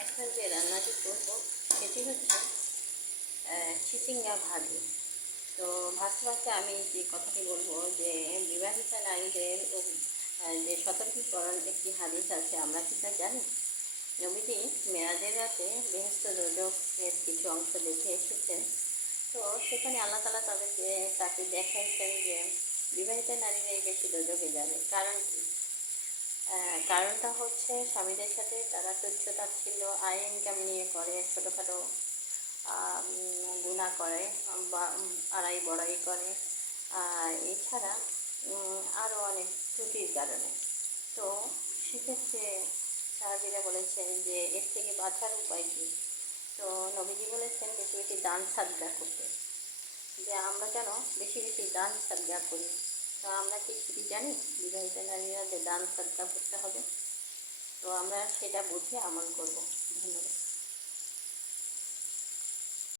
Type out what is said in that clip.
আজকাল যে রান্নাটি করব, সেটি হচ্ছে চিচিঙ্গা ভাজি। তো ভাজতে ভাজতে আমি যে কথাটি বলব যে, বিবাহিত নারীদের যে সতর্কীকরণ একটি হাদিস আছে, আমরা কি তা জানি? নবীজি মেয়াদের রাতে বেহস্ত রোজকের কিছু অংশ দেখে এসেছেন। তো সেখানে আল্লাহ তালা তাদেরকে তাকে দেখাইছেন যে, বিবাহিত নারীরাই বেশি দোজকে যাবে। কারণ কি কারণটা হচ্ছে স্বামীদের সাথে তারা তুচ্ছতা ছিল, আয় ইনকাম নিয়ে করে, ছোটোখাটো গুণা করে, বা আড়াই বড়াই করে। এছাড়া আরও অনেক ত্রুটির কারণে। তো সেক্ষেত্রে সাহাবিরা বলেছেন যে, এর থেকে বাঁচার উপায় কী? তো নবীজি বলেছেন, বেশি বেশি দান সাদগা করতে। যে আমরা যেন বেশি বেশি দান সাদগা করি? তো আমরা কি কি জানি? বিবাহিত নারীরা দান সাদগা করতে হবে। তো আমরা সেটা বুঝে আমল করব। ধন্যবাদ।